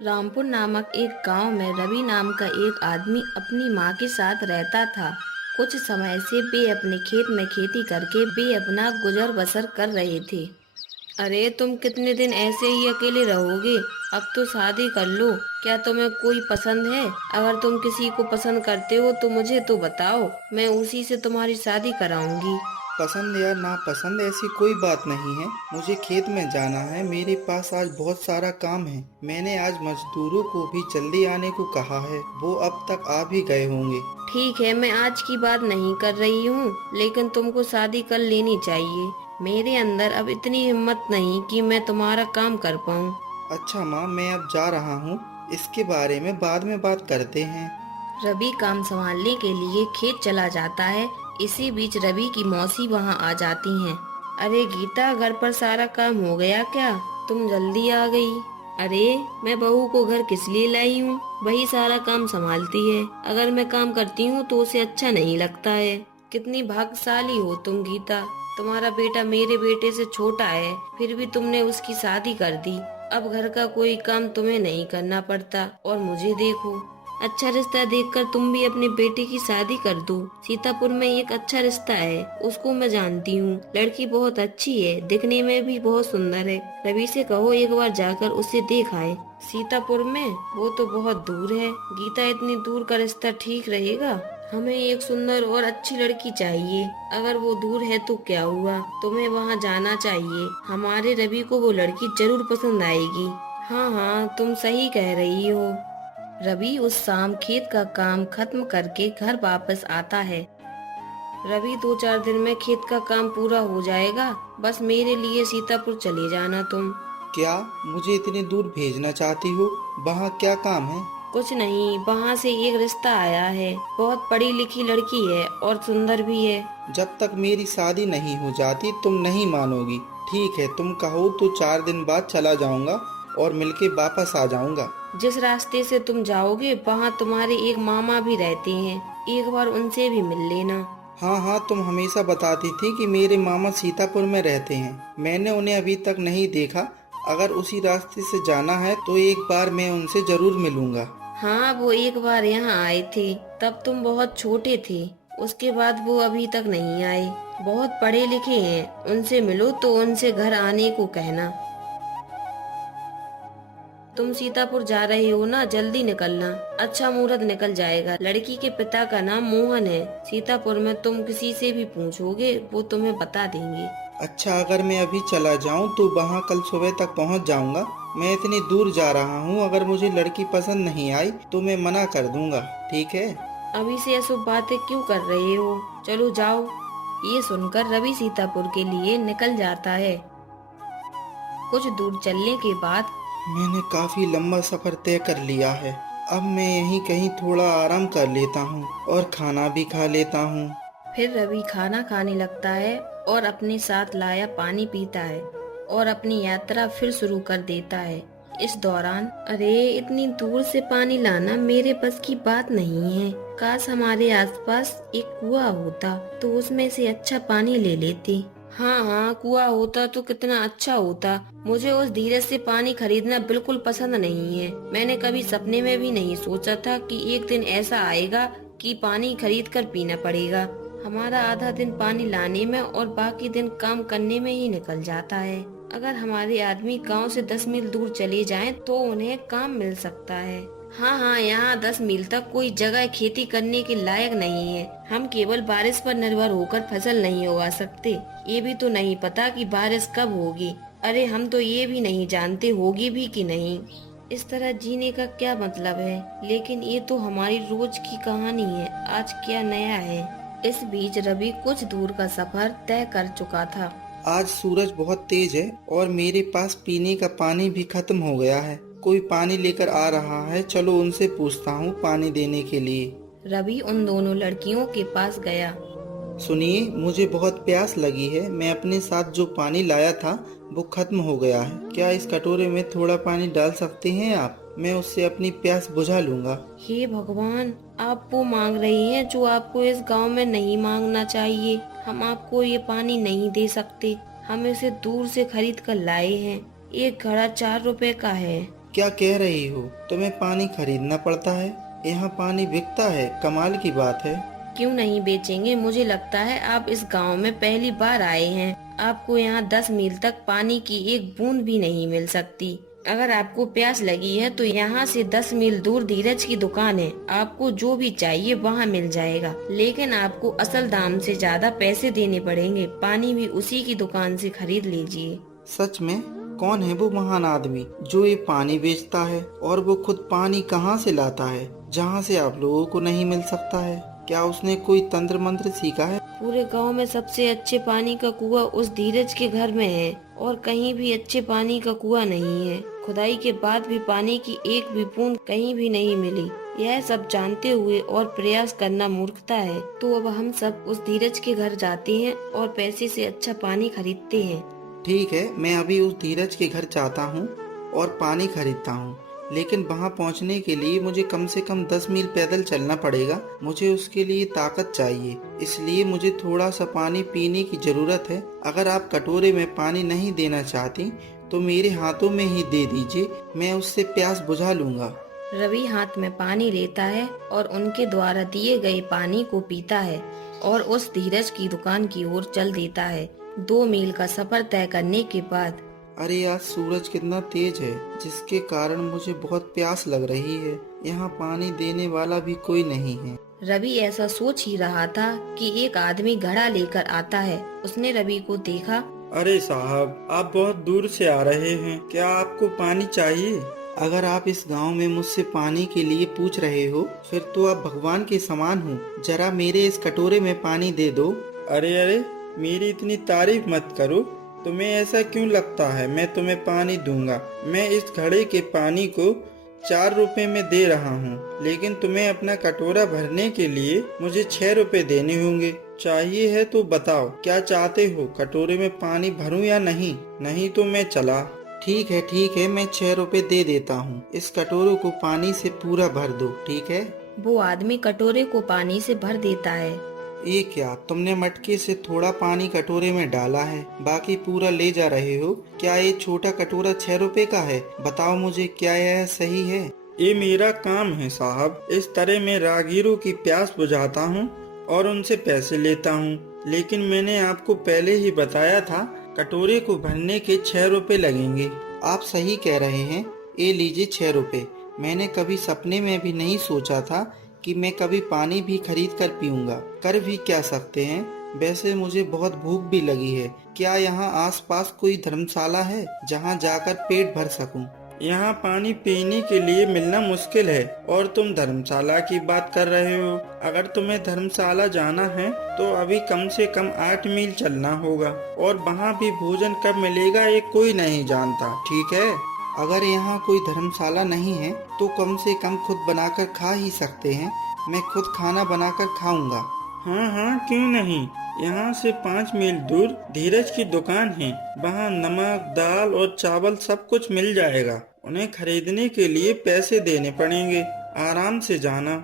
रामपुर नामक एक गांव में रवि नाम का एक आदमी अपनी माँ के साथ रहता था। कुछ समय से वे अपने खेत में खेती करके वे अपना गुजर बसर कर रहे थे। अरे तुम कितने दिन ऐसे ही अकेले रहोगे? अब तो शादी कर लो। क्या तुम्हें कोई पसंद है? अगर तुम किसी को पसंद करते हो तो मुझे तो बताओ, मैं उसी से तुम्हारी शादी कराऊंगी। पसंद या नापसंद ऐसी कोई बात नहीं है। मुझे खेत में जाना है। मेरे पास आज बहुत सारा काम है। मैंने आज मजदूरों को भी जल्दी आने को कहा है। वो अब तक आ भी गए होंगे। ठीक है, मैं आज की बात नहीं कर रही हूँ, लेकिन तुमको शादी कर लेनी चाहिए। मेरे अंदर अब इतनी हिम्मत नहीं कि मैं तुम्हारा काम कर पाऊँ। अच्छा माँ, मैं अब जा रहा हूँ। इसके बारे में बाद में बात करते हैं। रवि काम संभालने के लिए खेत चला जाता है। इसी बीच रवि की मौसी वहाँ आ जाती हैं। अरे गीता, घर पर सारा काम हो गया क्या? तुम जल्दी आ गई। अरे, मैं बहू को घर किस लिए लाई हूँ? वही सारा काम संभालती है। अगर मैं काम करती हूँ तो उसे अच्छा नहीं लगता है। कितनी भाग्यशाली हो तुम गीता। तुम्हारा बेटा मेरे बेटे से छोटा है, फिर भी तुमने उसकी शादी कर दी। अब घर का कोई काम तुम्हें नहीं करना पड़ता और मुझे देखो। अच्छा रिश्ता देखकर तुम भी अपने बेटे की शादी कर दो। सीतापुर में एक अच्छा रिश्ता है, उसको मैं जानती हूँ। लड़की बहुत अच्छी है, दिखने में भी बहुत सुंदर है। रवि से कहो एक बार जाकर उसे देख आए। सीतापुर में? वो तो बहुत दूर है गीता, इतनी दूर का रिश्ता ठीक रहेगा? हमें एक सुंदर और अच्छी लड़की चाहिए। अगर वो दूर है तो क्या हुआ, तुम्हें वहाँ जाना चाहिए। हमारे रवि को वो लड़की जरूर पसंद आएगी। हाँ हाँ, तुम सही कह रही हो। रवि उस शाम खेत का काम खत्म करके घर वापस आता है। रवि, 2-4 दिन में खेत का काम पूरा हो जाएगा। बस मेरे लिए सीतापुर चले जाना तुम। क्या मुझे इतनी दूर भेजना चाहती हो? वहाँ क्या काम है? कुछ नहीं, वहाँ से एक रिश्ता आया है। बहुत पढ़ी लिखी लड़की है और सुंदर भी है। जब तक मेरी शादी नहीं हो जाती तुम नहीं मानोगी। ठीक है, तुम कहो तो 4 दिन बाद चला जाऊंगा और मिलके वापस आ जाऊंगा। जिस रास्ते से तुम जाओगे वहाँ तुम्हारे एक मामा भी रहते हैं, एक बार उनसे भी मिल लेना। हाँ हाँ, तुम हमेशा बताती थी कि मेरे मामा सीतापुर में रहते हैं। मैंने उन्हें अभी तक नहीं देखा। अगर उसी रास्ते से जाना है तो एक बार मैं उनसे जरूर मिलूंगा। हाँ, वो एक बार यहाँ आए थे, तब तुम बहुत छोटे थे। उसके बाद वो अभी तक नहीं आए। बहुत पढ़े लिखे हैं, उनसे मिलो तो उनसे घर आने को कहना। तुम सीतापुर जा रहे हो ना, जल्दी निकलना। अच्छा मुहूर्त निकल जाएगा। लड़की के पिता का नाम मोहन है। सीतापुर में तुम किसी से भी पूछोगे, वो तुम्हें बता देंगे। अच्छा, अगर मैं अभी चला जाऊं तो वहाँ कल सुबह तक पहुँच जाऊंगा। मैं इतनी दूर जा रहा हूँ, अगर मुझे लड़की पसंद नहीं आई तो मैं मना कर दूंगा। ठीक है? अभी से ऐसी बातें क्यों कर रहे हो? चलो जाओ। ये सुनकर रवि सीतापुर के लिए निकल जाता है। कुछ दूर चलने के बाद मैंने काफी लंबा सफर तय कर लिया है। अब मैं यहीं कहीं थोड़ा आराम कर लेता हूँ और खाना भी खा लेता हूँ। फिर रवि खाना खाने लगता है और अपने साथ लाया पानी पीता है और अपनी यात्रा फिर शुरू कर देता है। इस दौरान, अरे इतनी दूर से पानी लाना मेरे बस की बात नहीं है। काश हमारे आसपास एक कुआं होता तो उसमें से अच्छा पानी ले लेते। हाँ हाँ, कुआं होता तो कितना अच्छा होता। मुझे उस धीरज से पानी खरीदना बिल्कुल पसंद नहीं है। मैंने कभी सपने में भी नहीं सोचा था कि एक दिन ऐसा आएगा कि पानी खरीद कर पीना पड़ेगा। हमारा आधा दिन पानी लाने में और बाकी दिन काम करने में ही निकल जाता है। अगर हमारे आदमी गांव से 10 मील दूर चले जाएं तो उन्हें काम मिल सकता है। हाँ हाँ, यहाँ 10 मील तक कोई जगह खेती करने के लायक नहीं है। हम केवल बारिश पर निर्भर होकर फसल नहीं उगा सकते। ये भी तो नहीं पता कि बारिश कब होगी। अरे हम तो ये भी नहीं जानते होगी भी कि नहीं। इस तरह जीने का क्या मतलब है? लेकिन ये तो हमारी रोज की कहानी है। आज क्या नया है? इस बीच रवि कुछ दूर का सफर तय कर चुका था। आज सूरज बहुत तेज है और मेरे पास पीने का पानी भी खत्म हो गया है। कोई पानी लेकर आ रहा है, चलो उनसे पूछता हूँ पानी देने के लिए। रवि उन दोनों लड़कियों के पास गया। सुनिए, मुझे बहुत प्यास लगी है। मैं अपने साथ जो पानी लाया था वो खत्म हो गया है। क्या इस कटोरे में थोड़ा पानी डाल सकते हैं आप? मैं उससे अपनी प्यास बुझा लूंगा। हे भगवान, आप वो मांग रही हैं जो आपको इस गांव में नहीं मांगना चाहिए। हम आपको ये पानी नहीं दे सकते। हम इसे दूर से खरीद कर लाए हैं। एक घड़ा 4 रुपए का है। क्या कह रही हो? तुम्हें पानी खरीदना पड़ता है? यहाँ पानी बिकता है, कमाल की बात है। क्यों नहीं बेचेंगे? मुझे लगता है आप इस गांव में पहली बार आए हैं। आपको यहाँ 10 मील तक पानी की एक बूंद भी नहीं मिल सकती। अगर आपको प्यास लगी है तो यहाँ से 10 मील दूर धीरज की दुकान है। आपको जो भी चाहिए वहाँ मिल जाएगा, लेकिन आपको असल दाम से ज्यादा पैसे देने पड़ेंगे। पानी भी उसी की दुकान से खरीद लीजिए। सच में? कौन है वो महान आदमी जो ये पानी बेचता है? और वो खुद पानी कहाँ से लाता है जहाँ से आप लोगों को नहीं मिल सकता है? क्या उसने कोई तंत्र मंत्र सीखा है? पूरे गांव में सबसे अच्छे पानी का कुआं उस धीरज के घर में है, और कहीं भी अच्छे पानी का कुआं नहीं है। खुदाई के बाद भी पानी की एक भी बूंद कहीं भी नहीं मिली। यह सब जानते हुए और प्रयास करना मूर्खता है। तो अब हम सब उस धीरज के घर जाते हैं और पैसे से अच्छा पानी खरीदते हैं। ठीक है, मैं अभी उस धीरज के घर जाता हूँ और पानी खरीदता हूँ, लेकिन वहाँ पहुँचने के लिए मुझे कम से कम 10 मील पैदल चलना पड़ेगा। मुझे उसके लिए ताकत चाहिए, इसलिए मुझे थोड़ा सा पानी पीने की जरूरत है। अगर आप कटोरे में पानी नहीं देना चाहती तो मेरे हाथों में ही दे दीजिए, मैं उससे प्यास बुझा लूंगा। रवि हाथ में पानी लेता है और उनके द्वारा दिए गए पानी को पीता है और उस धीरज की दुकान की ओर चल देता है। 2 मील का सफर तय करने के बाद अरे आज सूरज कितना तेज है, जिसके कारण मुझे बहुत प्यास लग रही है। यहाँ पानी देने वाला भी कोई नहीं है। रवि ऐसा सोच ही रहा था कि एक आदमी घड़ा लेकर आता है। उसने रवि को देखा। अरे साहब, आप बहुत दूर से आ रहे हैं, क्या आपको पानी चाहिए? अगर आप इस गांव में मुझसे पानी के लिए पूछ रहे हो, फिर तो आप भगवान के समान हो। जरा मेरे इस कटोरे में पानी दे दो। अरे अरे, मेरी इतनी तारीफ मत करो। तुम्हें ऐसा क्यों लगता है मैं तुम्हें पानी दूंगा? मैं इस घड़े के पानी को 4 रुपए में दे रहा हूँ, लेकिन तुम्हें अपना कटोरा भरने के लिए मुझे 6 रुपए देने होंगे। चाहिए है तो बताओ, क्या चाहते हो? कटोरे में पानी भरूं या नहीं? नहीं तो मैं चला। ठीक है, मैं 6 रुपए दे देता हूँ। इस कटोरे को पानी से पूरा भर दो, ठीक है? वो आदमी कटोरे को पानी से भर देता है। ये क्या, तुमने मटके से थोड़ा पानी कटोरे में डाला है, बाकी पूरा ले जा रहे हो? क्या ये छोटा कटोरा 6 रुपए का है? बताओ मुझे, क्या यह सही है? ये मेरा काम है साहब। इस तरह मैं राहगीरों की प्यास बुझाता हूँ और उनसे पैसे लेता हूँ। लेकिन मैंने आपको पहले ही बताया था, कटोरे को भरने के 6 रुपए लगेंगे। आप सही कह रहे हैं। ये लीजिए 6 रुपए। मैंने कभी सपने में भी नहीं सोचा था कि मैं कभी पानी भी खरीद कर पीऊंगा। कर भी क्या सकते हैं। वैसे मुझे बहुत भूख भी लगी है। क्या यहाँ आसपास कोई धर्मशाला है जहाँ जाकर पेट भर सकूं? यहाँ पानी पीने के लिए मिलना मुश्किल है और तुम धर्मशाला की बात कर रहे हो। अगर तुम्हें धर्मशाला जाना है तो अभी कम से कम 8 मील चलना होगा, और वहाँ भी भोजन कब मिलेगा ये कोई नहीं जानता, ठीक है? अगर यहाँ कोई धर्मशाला नहीं है तो कम से कम खुद बनाकर खा ही सकते हैं। मैं खुद खाना बनाकर खाऊंगा। हाँ, क्यों नहीं। यहाँ से 5 मील दूर धीरज की दुकान है। वहाँ नमक, दाल और चावल सब कुछ मिल जाएगा। उन्हें खरीदने के लिए पैसे देने पड़ेंगे। आराम से जाना।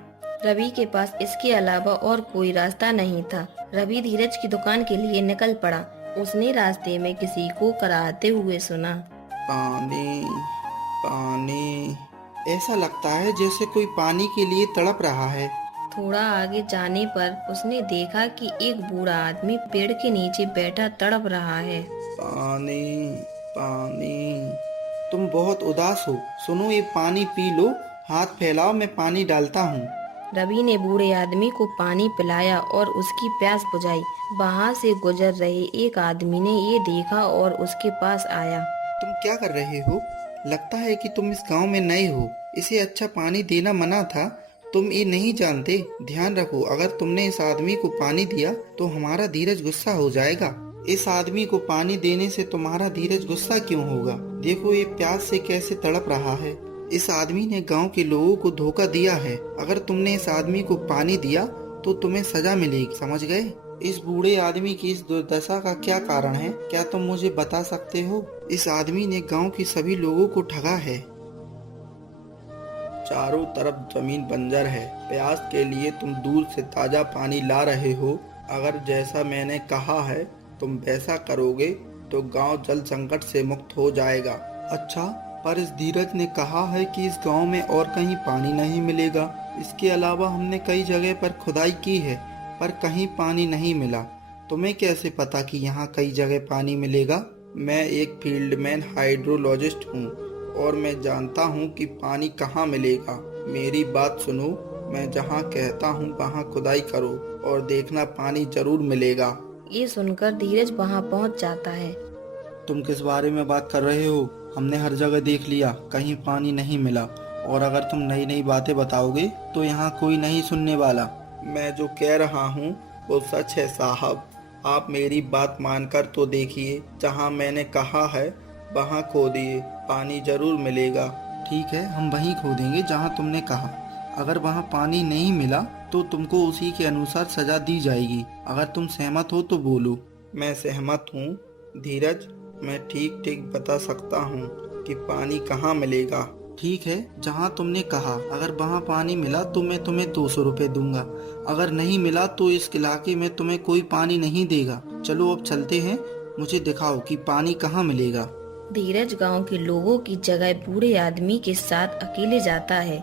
रवि के पास इसके अलावा और कोई रास्ता नहीं था। रवि धीरज की दुकान के लिए निकल पड़ा। उसने रास्ते में किसी को कराहते हुए सुना, पानी पानी। ऐसा लगता है जैसे कोई पानी के लिए तड़प रहा है। थोड़ा आगे जाने पर उसने देखा कि एक बूढ़ा आदमी पेड़ के नीचे बैठा तड़प रहा है। पानी पानी। तुम बहुत उदास हो। सुनो, ये पानी पी लो। हाथ फैलाओ, मैं पानी डालता हूँ। रवि ने बूढ़े आदमी को पानी पिलाया और उसकी प्यास बुझाई। वहाँ से गुजर रहे एक आदमी ने ये देखा और उसके पास आया। तुम क्या कर रहे हो? लगता है कि तुम इस गांव में नए हो। इसे अच्छा पानी देना मना था। तुम ये नहीं जानते। ध्यान रखो, अगर तुमने इस आदमी को पानी दिया तो हमारा धीरज गुस्सा हो जाएगा। इस आदमी को पानी देने से तुम्हारा धीरज गुस्सा क्यों होगा? देखो ये प्यास से कैसे तड़प रहा है। इस आदमी ने गांव के लोगों को धोखा दिया है। अगर तुमने इस आदमी को पानी दिया तो तुम्हें सजा मिलेगी, समझ गए? इस बूढ़े आदमी की इस दुर्दशा का क्या कारण है? क्या तुम मुझे बता सकते हो? इस आदमी ने गांव के सभी लोगों को ठगा है। चारों तरफ जमीन बंजर है। प्यास के लिए तुम दूर से ताजा पानी ला रहे हो। अगर जैसा मैंने कहा है तुम वैसा करोगे तो गांव जल संकट से मुक्त हो जाएगा। अच्छा, पर इस धीरज ने कहा है कि इस गांव में और कहीं पानी नहीं मिलेगा। इसके अलावा हमने कई जगह पर खुदाई की है पर कहीं पानी नहीं मिला। तुम्हें कैसे पता कि यहाँ कई जगह पानी मिलेगा? मैं एक फील्डमैन हाइड्रोलॉजिस्ट हूँ और मैं जानता हूँ कि पानी कहाँ मिलेगा। मेरी बात सुनो, मैं जहाँ कहता हूँ वहाँ खुदाई करो और देखना पानी जरूर मिलेगा। ये सुनकर धीरज वहाँ पहुँच जाता है। तुम किस बारे में बात कर रहे हो? हमने हर जगह देख लिया, कहीं पानी नहीं मिला। और अगर तुम नई नई बातें बताओगे तो यहाँ कोई नहीं सुनने वाला। मैं जो कह रहा हूँ वो सच है साहब। आप मेरी बात मानकर तो देखिए, जहाँ मैंने कहा है वहाँ खोदिए, पानी जरूर मिलेगा। ठीक है, हम वहीं खोदेंगे जहाँ तुमने कहा। अगर वहाँ पानी नहीं मिला तो तुमको उसी के अनुसार सजा दी जाएगी। अगर तुम सहमत हो तो बोलो। मैं सहमत हूँ धीरज, मैं ठीक ठीक बता सकता हूँ कि पानी कहाँ मिलेगा। ठीक है, जहाँ तुमने कहा अगर वहाँ पानी मिला तो मैं तुम्हें 200 रुपए दूंगा। अगर नहीं मिला तो इस इलाके में तुम्हें कोई पानी नहीं देगा। चलो अब चलते हैं, मुझे दिखाओ कि पानी कहाँ मिलेगा। धीरज गांव के लोगों की जगह बूढ़े आदमी के साथ अकेले जाता है।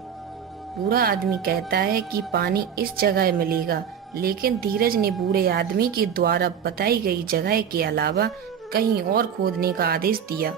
बूढ़ा आदमी कहता है कि पानी इस जगह मिलेगा, लेकिन धीरज ने बूढ़े आदमी के द्वारा बताई गई जगह के अलावा कहीं और खोदने का आदेश दिया।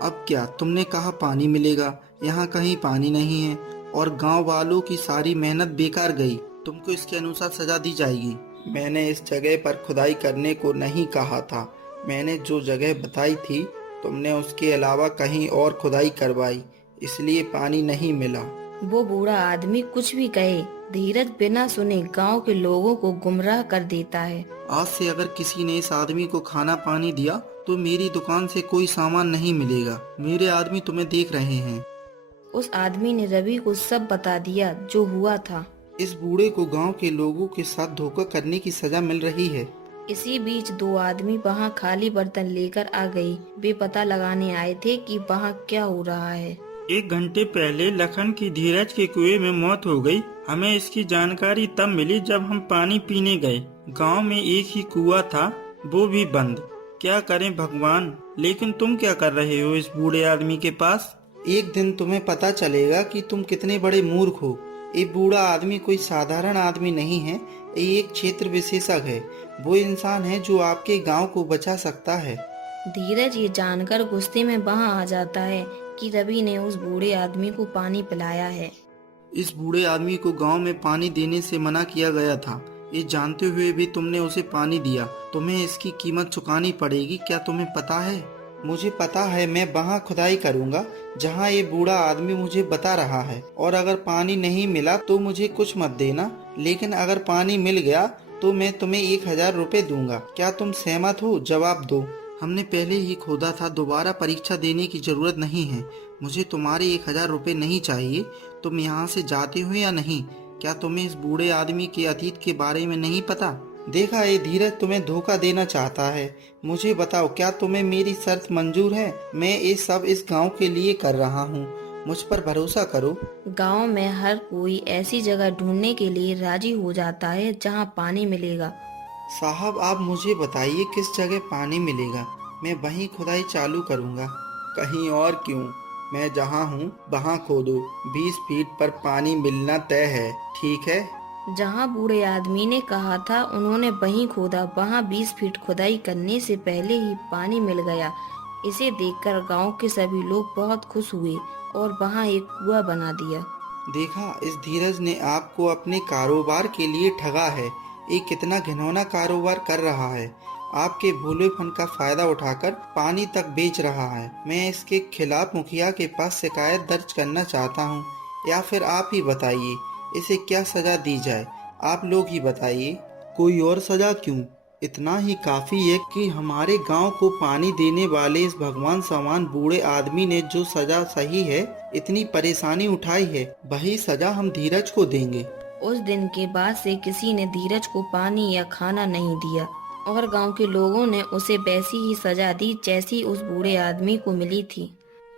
अब क्या, तुमने कहा पानी मिलेगा, यहाँ कहीं पानी नहीं है और गांव वालों की सारी मेहनत बेकार गई। तुमको इसके अनुसार सजा दी जाएगी। मैंने इस जगह पर खुदाई करने को नहीं कहा था। मैंने जो जगह बताई थी तुमने उसके अलावा कहीं और खुदाई करवाई, इसलिए पानी नहीं मिला। वो बूढ़ा आदमी कुछ भी कहे, धीरज बिना सुने गांव के लोगों को गुमराह कर देता है। आज से अगर किसी ने इस आदमी को खाना पानी दिया तो मेरी दुकान से कोई सामान नहीं मिलेगा। मेरे आदमी तुम्हें देख रहे हैं। उस आदमी ने रवि को सब बता दिया जो हुआ था। इस बूढ़े को गांव के लोगों के साथ धोखा करने की सजा मिल रही है। इसी बीच दो आदमी वहाँ खाली बर्तन लेकर आ गई। वे पता लगाने आए थे कि वहाँ क्या हो रहा है। 1 घंटे पहले लखन की धीरज के कुएं में मौत हो गई। हमें इसकी जानकारी तब मिली जब हम पानी पीने गए। गांव में एक ही कुआं था, वो भी बंद। क्या करें भगवान। लेकिन तुम क्या कर रहे हो इस बूढ़े आदमी के पास? एक दिन तुम्हें पता चलेगा कि तुम कितने बड़े मूर्ख हो। ये बूढ़ा आदमी कोई साधारण आदमी नहीं है, ये एक क्षेत्र विशेषज्ञ है। वो इंसान है जो आपके गांव को बचा सकता है। धीरज ये जानकर गुस्से में वहाँ आ जाता है कि रवि ने उस बूढ़े आदमी को पानी पिलाया है। इस बूढ़े आदमी को गांव में पानी देने से मना किया गया था। ये जानते हुए भी तुमने उसे पानी दिया। तुम्हें इसकी कीमत चुकानी पड़ेगी, क्या तुम्हें पता है? मुझे पता है, मैं वहाँ खुदाई करूँगा जहाँ ये बूढ़ा आदमी मुझे बता रहा है। और अगर पानी नहीं मिला तो मुझे कुछ मत देना, लेकिन अगर पानी मिल गया तो मैं तुम्हें 1000 रुपए दूंगा। क्या तुम सहमत हो? जवाब दो। हमने पहले ही खोदा था, दोबारा परीक्षा देने की जरूरत नहीं है। मुझे तुम्हारे 1000 रुपए नहीं चाहिए। तुम यहाँ से जाते हो या नहीं? क्या तुम्हें इस बूढ़े आदमी के अतीत के बारे में नहीं पता? देखा, ये धीरज तुम्हें धोखा देना चाहता है। मुझे बताओ, क्या तुम्हें मेरी शर्त मंजूर है? मैं ये सब इस गांव के लिए कर रहा हूँ, मुझ पर भरोसा करो। गांव में हर कोई ऐसी जगह ढूंढने के लिए राजी हो जाता है जहां पानी मिलेगा। साहब, आप मुझे बताइए किस जगह पानी मिलेगा, मैं वहीं खुदाई चालू करूँगा। कहीं और क्यों? मैं जहाँ हूँ वहाँ खोदो। 20 फीट पर पानी मिलना तय है, ठीक है? जहां बूढ़े आदमी ने कहा था उन्होंने वहीं खोदा। वहां 20 फीट खुदाई करने से पहले ही पानी मिल गया। इसे देखकर गांव के सभी लोग बहुत खुश हुए और वहां एक कुआं बना दिया। देखा, इस धीरज ने आपको अपने कारोबार के लिए ठगा है। ये कितना घिनौना कारोबार कर रहा है। आपके भोलेपन का फायदा उठाकर पानी तक बेच रहा है। मैं इसके खिलाफ मुखिया के पास शिकायत दर्ज करना चाहता हूँ। या फिर आप ही बताइए, इसे क्या सजा दी जाए? आप लोग ही बताइए। कोई और सजा क्यों? इतना ही काफी है कि हमारे गांव को पानी देने वाले इस भगवान समान बूढ़े आदमी ने जो सजा सही है, इतनी परेशानी उठाई है, वही सजा हम धीरज को देंगे। उस दिन के बाद से किसी ने धीरज को पानी या खाना नहीं दिया और गांव के लोगों ने उसे वैसी ही सजा दी जैसी उस बूढ़े आदमी को मिली थी।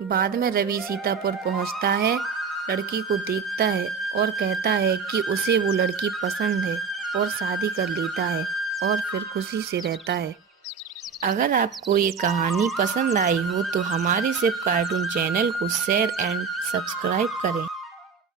बाद में रवि सीतापुर पहुंचता है, लड़की को देखता है और कहता है कि उसे वो लड़की पसंद है और शादी कर लेता है और फिर खुशी से रहता है। अगर आपको ये कहानी पसंद आई हो तो हमारे सिर्फ कार्टून चैनल को शेयर एंड सब्सक्राइब करें।